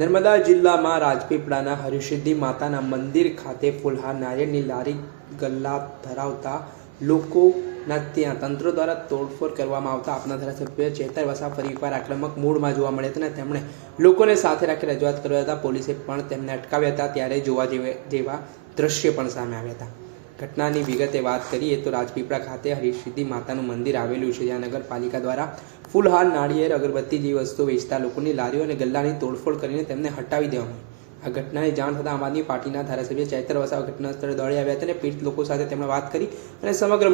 નર્મદા જિલ્લામાં રાજપીપળાના હરિસિદ્ધિ માતાના મંદિર ખાતે ફુલહાર નારિયેળની લારી ગલ્લા ધરાવતા લોકોના ત્યાં તંત્ર દ્વારા તોડફોડ કરવામાં આવતા આપના ધારાસભ્ય ચેતર વસાવા ફરીવાર આક્રમક મૂડમાં જોવા મળ્યા હતા અને તેમણે લોકોને સાથે રાખી રજૂઆત કરવા હતા. પોલીસે પણ તેમને અટકાવ્યા હતા. ત્યારે જોવા જેવા દ્રશ્ય પણ સામે આવ્યા હતા. ઘટનાની વિગતે વાત કરીએ તો રાજપીપળા ખાતે હરિસિદ્ધિ માતાનું મંદિર આવેલું છે, જ્યાં નગરપાલિકા દ્વારા ફૂલહાર, નાળિયેર, અગરબત્તી જેવી વસ્તુઓ વેચતા લોકોની લારીઓ અને ગલ્લાની તોડફોડ કરીને તેમને હટાવી દેવામાં આવી. આ ઘટનાની જાણ થતાં આમ આદમી પાર્ટીના ધારાસભ્ય ચેતર વસાવા ઘટના સ્થળે દોડી આવ્યા હતા અને પીડિત લોકો સાથે તેમણે વાત કરી અને સમગ્ર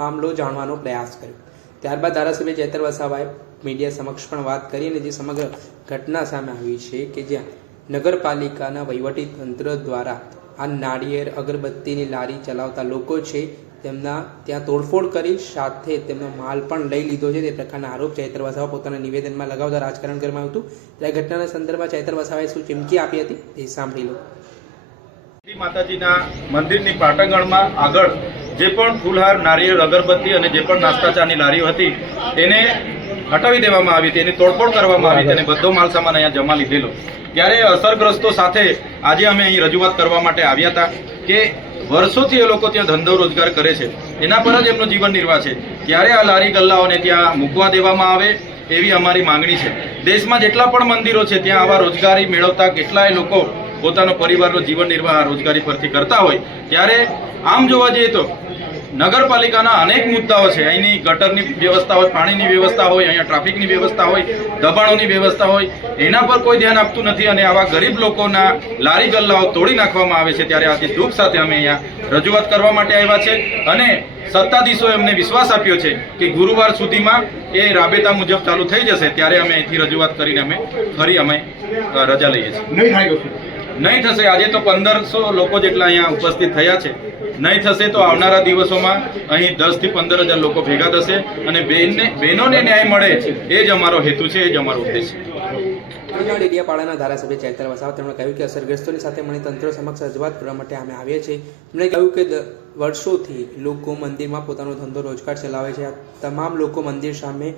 મામલો જાણવાનો પ્રયાસ કર્યો. ત્યારબાદ ધારાસભ્ય ચેતર વસાવાએ મીડિયા સમક્ષ પણ વાત કરી અને જે સમગ્ર ઘટના સામે આવી છે કે જ્યાં નગરપાલિકાના વહીવટી તંત્ર દ્વારા આ નાળિયેર, અગરબત્તીની લારી ચલાવતા લોકો છે તેમના ત્યાં તોડફોડ કરી સાથે તેમનો માલ પણ લઈ લીધો છે તે પ્રકારના આરોપ ચૈતર વસાવા પોતાના નિવેદનમાં લગાવતા રાજકારણ કરવામાં આવ્યું હતું. ત્યારે ઘટનાના સંદર્ભમાં ચૈતર વસાવાએ શું ચીમકી આપી હતી તે સાંભળી લો. માતાજીના મંદિરની પાટણગણમાં આગળ જે પણ ફૂલહાર, નારિયેળ, અગરબત્તી અને જે પણ નાસ્તા ચાની લારીઓ હતી એને હટાવી દેવામાં આવી હતી, એની તોડફોડ કરવામાં આવી હતી અને બધો માલ સામાન અહીંયા જમા લીધેલો. ત્યારે અસરગ્રસ્તો સાથે આજે અમે અહીં રજૂઆત કરવા માટે આવ્યા હતા કે વર્ષોથી એ લોકો ત્યાં ધંધો રોજગાર કરે છે, એના પર જ એમનો જીવન નિર્વાહ છે. ત્યારે આ લારી ગલ્લાઓને ત્યાં મૂકવા દેવામાં આવે એવી અમારી માંગણી છે. દેશમાં જેટલા પણ મંદિરો છે ત્યાં આવા રોજગારી મેળવતા કેટલાય લોકો પોતાનો પરિવારનો જીવન નિર્વાહ રોજગારી પરથી કરતા હોય. ત્યારે આમ જોવા જઈએ તો નગરપાલિકાના અનેક મુદ્દાઓ છે. અહીંની ગટરની વ્યવસ્થા હોય, પાણીની વ્યવસ્થા હોય, અહીંયા ટ્રાફિકની વ્યવસ્થા હોય, દબાણોની વ્યવસ્થા હોય, એના પર કોઈ ધ્યાન આપતું નથી અને આવા ગરીબ લોકોના લારી ગલ્લાઓ તોડી નાખવામાં આવે છે. ત્યારે આથી દુઃખ સાથે અમે અહીંયા રજૂઆત કરવા માટે આવ્યા છે અને સત્તાધીશોએ અમને વિશ્વાસ આપ્યો છે કે ગુરુવાર સુધીમાં એ રાબેતા મુજબ ચાલુ થઈ જશે. ત્યારે અમે અહીંથી રજૂઆત કરીને અમે રજા લઈએ છીએ. નહીં થશે. આજે તો 1500 લોકો જેટલા અહીંયા ઉપસ્થિત થયા છે. નહીં થશે તો આવનારા દિવસોમાં અહીં 10 થી 15,000 લોકો ભેગા થશે અને બહેનોને ન્યાય મળે એ જ અમારો હેતુ છે, એ જ અમારો ઉદ્દેશ છે. ડેડિયાપાડાના ધારાસભ્ય ચૈતર વસાવા તેમણે કહ્યું કે અસરગ્રસ્તોની સાથે મળી તંત્ર સમક્ષ રજૂઆત કરવા માટે અમે આવ્યા છીએ. તેમણે કહ્યું કે વર્ષોથી લોકો મંદિરમાં પોતાનો ધંધો રોજગાર ચલાવે છે. આ તમામ લોકો મંદિર સામે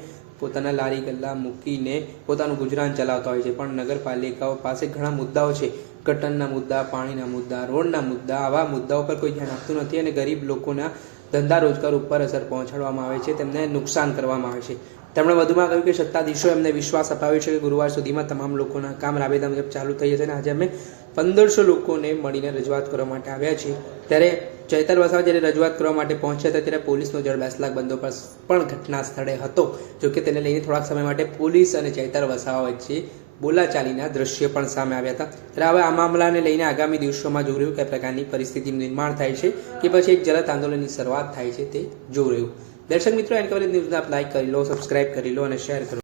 પોતાના લારી ગલ્લા મૂકીને પોતાનું ગુજરાન ચલાવતા હોય છે, પણ નગરપાલિકાઓ પાસે ઘણા મુદ્દાઓ છે. ગટરના મુદ્દા, પાણીના મુદ્દા, રોડના મુદ્દા, આવા મુદ્દાઓ પર કોઈ ધ્યાન આપતું નથી અને ગરીબ લોકોના ધંધા રોજગાર ઉપર અસર પહોંચાડવામાં આવે છે, તેમને નુકસાન કરવામાં આવે છે. તેમણે વધુમાં કહ્યું કે સત્તાધીશોએ અમને વિશ્વાસ અપાવ્યો છે કે ગુરુવાર સુધીમાં તમામ લોકોના કામ રાબેતા મુજબ ચાલુ થઈ જશે અને આજે અમે 1500 લોકોને મળીને રજૂઆત કરવા માટે આવ્યા છીએ. ત્યારે ચૈતર વસાવા જ્યારે રજૂઆત કરવા માટે પહોંચ્યા હતા ત્યારે પોલીસનો જડ 20 લાખ બંદોબસ્ત પણ ઘટના સ્થળે હતો. જોકે તેને લઈને થોડાક સમય માટે પોલીસ અને ચૈતર વસાવા વચ્ચે બોલાચાલીના દ્રશ્ય પણ સામે આવ્યા હતા. ત્યારે હવે આ મામલાને લઈને આગામી દિવસોમાં જોઈ રહ્યું કઈ પ્રકારની પરિસ્થિતિનું નિર્માણ થાય છે કે પછી એક જલદ આંદોલનની શરૂઆત થાય છે તે જોઈ રહ્યું. દર્શક મિત્રો, એનકવરેજ ન્યૂઝને આપ લાઈક કરી લો, સબસ્ક્રાઇબ કરી લો અને શેર કરો.